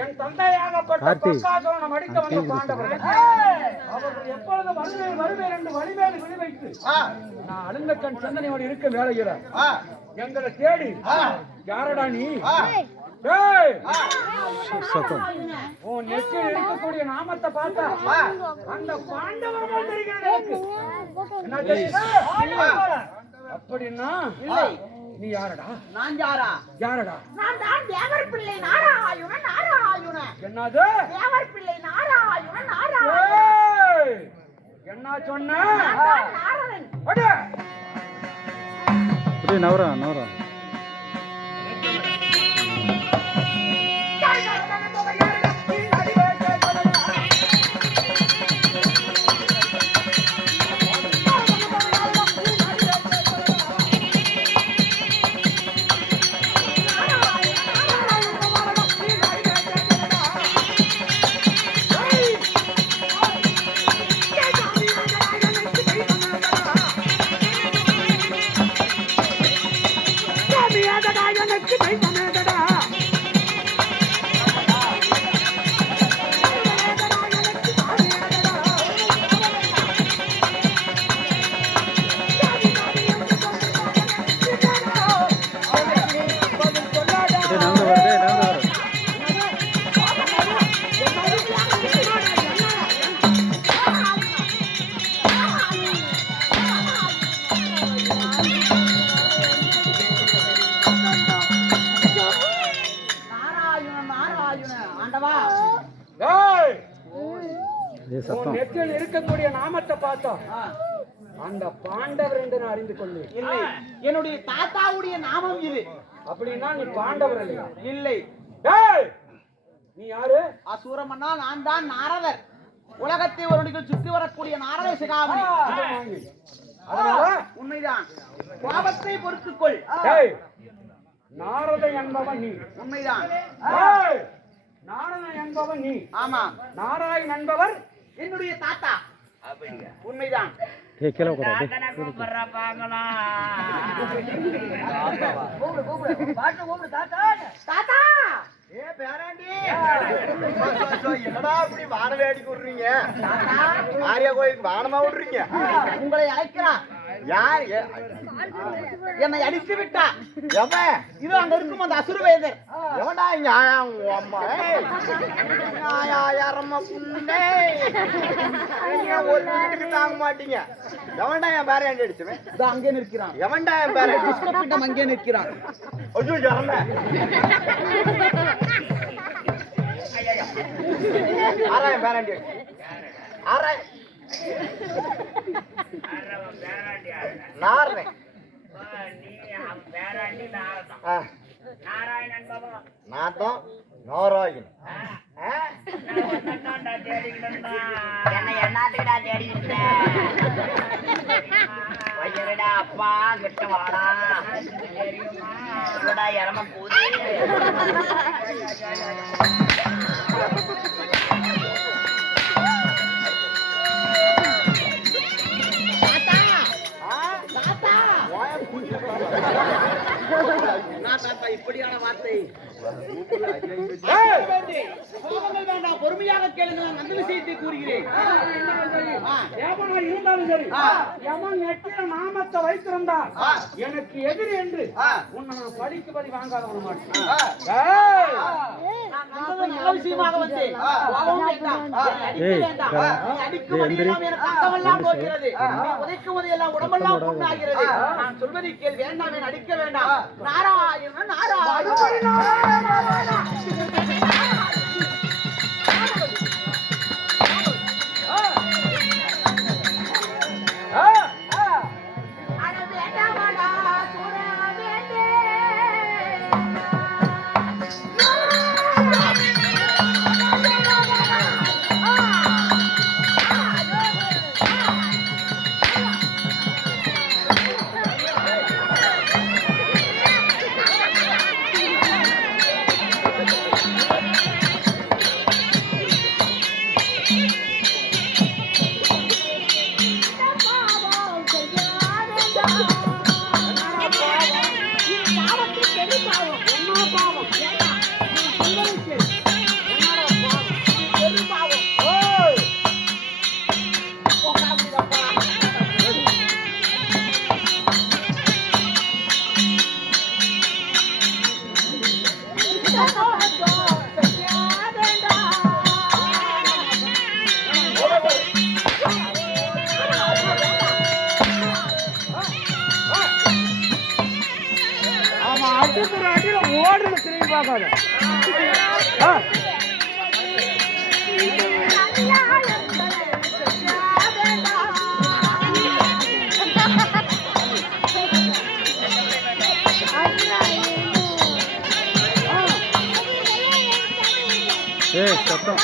என் தந்தையாகப்பட்ட பக்காசோனம் அடிக்க வந்த பாண்டவர்கள் அவர்கள் எப்பொழுது வருவேன் என்று வழிமேல் விழிவைத்து நான் அழுந்த கண் சிந்தனையோடு இருக்க வேலையில எங்களை தேடி யாரடா நீ உன் நெற்றில் இருக்கக்கூடிய நாமத்தை பார்த்தா அந்த பாண்டவர்கள் தெரிகிறது அப்படின்னா நீ யாரடா? நான் யாரடா? நான் தான் தேவர் பிள்ளை நாராயண. என்னது? தேவர் பிள்ளை நாராயண. என்ன சொன்ன? நாராயணன். நவரா நெற்றில் இருக்கக்கூடிய நாமத்தை பார்த்தோம் அந்த பாண்டவர் என்று நான் அறிந்து கொண்டேன். இல்லை, என்னுடைய தாத்தாவுடைய நாமம் இது. அப்படின்னா நீ பாண்டவர் இல்லையா? இல்லை. நீ யாரு? அசூரமன்னா நான் தான் நாரதர். உலகத்தை ஒரு சுற்றி வரக்கூடிய நாரத சிகாமணி. உண்மைதான். பாவத்தை பொறுத்துக்கொள். நாரத என்பவன் நீ. உண்மைதான். நாரதன் என்பவன் நீ. ஆமா. நாராயணன் என்பவர் என்னுடைய தாத்தா. உண்மைதான். தாத்தா என்னடா அப்படி வான வேடிக்கை விடுறீங்க? ஆரியா கோயிலுக்கு வானமா விடுறீங்க? உங்களை அழைக்கிறான். யார் என்னை அடித்து விட்டா? எவன்? இது அங்க இருக்கும் அந்த அசுரவேதர். எவன்டா இங்க அம்மா புண்டே ஒரு வீட்டுக்கு தாங்க மாட்டீங்க. எவன்டா என் பேர ஏண்டி அடிச்சுவேன்? அங்கே நிற்கிறான். எவன்டா என் பேர கிருஷ்ணபீட்டம் அங்கே நிற்கிறான். ஐயோ இறந்த ஆறாயிரம் பேராண்டி ஆறாயிரம் நாரணே நாத்தம் நோராகின் என்னத்துக்குடா தேடிக்கிட்டு அப்பா கிட்ட வாடா இறம போது நான் தாத்தா இப்படியான வார்த்தை ஏய், கோபங்கள் வேண்டாம், பொறுமையாக கேளுங்க. நான் அந்த விஷயத்தை கூறுகிறேன். எவனா இருந்தாலும் சரி, எவன் நெற்றில நாமத்தை வைத்திருந்தால் எனக்கு எதிரி என்று உன்னை நான் படிக்கும்படி வாங்காதவன மாட்டேன். ஏய், நான் வந்தது நல்ல விஷயமாக வந்தேன். கோபம் வேண்டாம், அடிக்க வேண்டாம். நீ அடிக்கும்படியெல்லாம் எனக்கு ரத்தமெல்லாம் போகிறது. நீ உதைக்கும்போதெல்லாம் உடம்பெல்லாம் புண்ணாகிறது. நான் சொல்வதை கேள், வேண்டாம், என அடிக்க வேண்டாம். நாராயண நாராயண அடிக்கிற அடியில ஓடுற திரும்பி பார்க்காத. சத்தம்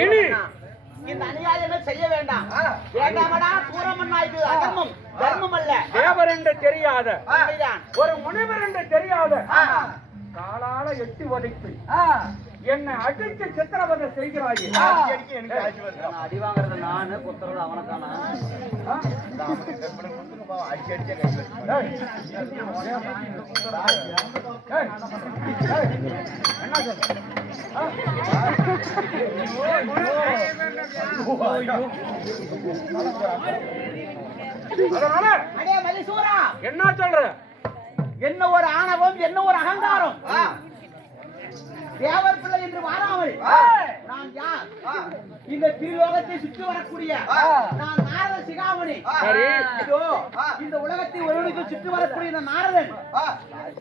இனி இந்த அநியாயங்கள் செய்ய வேண்டாம். வேண்டாமடா சூரமன்னா, இது அதர்மம், தர்மம் அல்ல. தேவர் என்று தெரியாத உண்மைதான். ஒரு முனிவர் என்று தெரியாத காலால எட்டி உதைத்து என்னை அடித்து சித்திரவதை செய்கிறாயே. அடி வாங்குறது நானு, குத்துறது அவனுக்கான. என்ன சொல்ற? அதனால அடே மதிசூரா, என்ன சொல்ற? என்ன ஒரு ஆணவம், என்ன ஒரு அகங்காரம். தேவர் பிள்ளை என்று வாராமல் நான் யார்? இந்த திரிலோகத்தை சுற்றி வரக்கூடிய நான் நாரத சிகாமணி. சரி, இதோ இந்த உலகத்தை ஒருவனுக்கு சுற்றி வரக்கூடிய இந்த நாரதன்.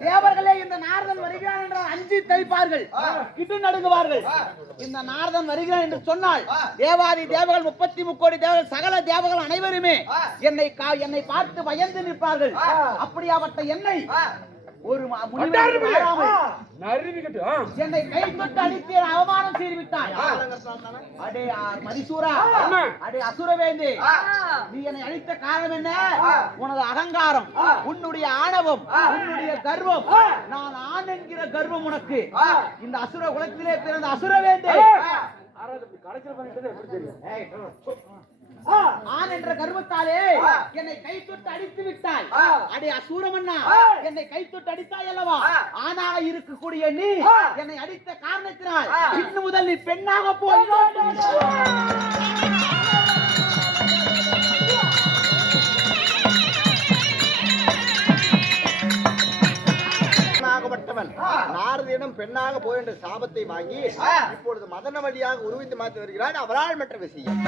தேவர்களே இந்த நாரதன் வருகிறான் என்றால் அஞ்சி தவிப்பார்கள், கிட்டு நடுங்குவார்கள். இந்த நாரதன் வருகிறான் என்று சொன்னால் தேவாதி தேவர்கள் 33 கோடி தேவர்கள், சகல தேவர்கள் அனைவருமே என்னை பார்த்து பயந்து நிற்பார்கள். அப்படியாப்பட்ட என்னை ஒரு என்னை கை தொட்டு அடித்து அவமானம் செய்து விட்டாய். அடே மதிசூரா, அடே அசுரவேந்தே, நீ என்னை அழித்த காரணம் என்ன? உனது அகங்காரம், உன்னுடைய ஆணவம், உன்னுடைய கர்வம். நான் ஆண் என்கிற கர்வம் உனக்கு. இந்த அசுர குலத்திலே பிறந்த அசுரவேந்தே, ஆண் என்ற கர்வத்தாலே என்னை கை தொட்டு அடித்து விட்டாய். அடே அசூரமன்னா, என்னை கை தொட்டு அடித்தாய் அல்லவா? ஆணாக இருக்கக்கூடிய நீ என்னை அடித்த காரணத்தினால் இன்று முதல் நீ பெண்ணாக போய் நாரதியிடம் பெண்ணாக போய் என்ற சாபத்தை வாங்கி இப்பொழுது மதன வழியாக உருவித்து மாற்றி வருகிறான். அவரால் மற்ற விஷயம்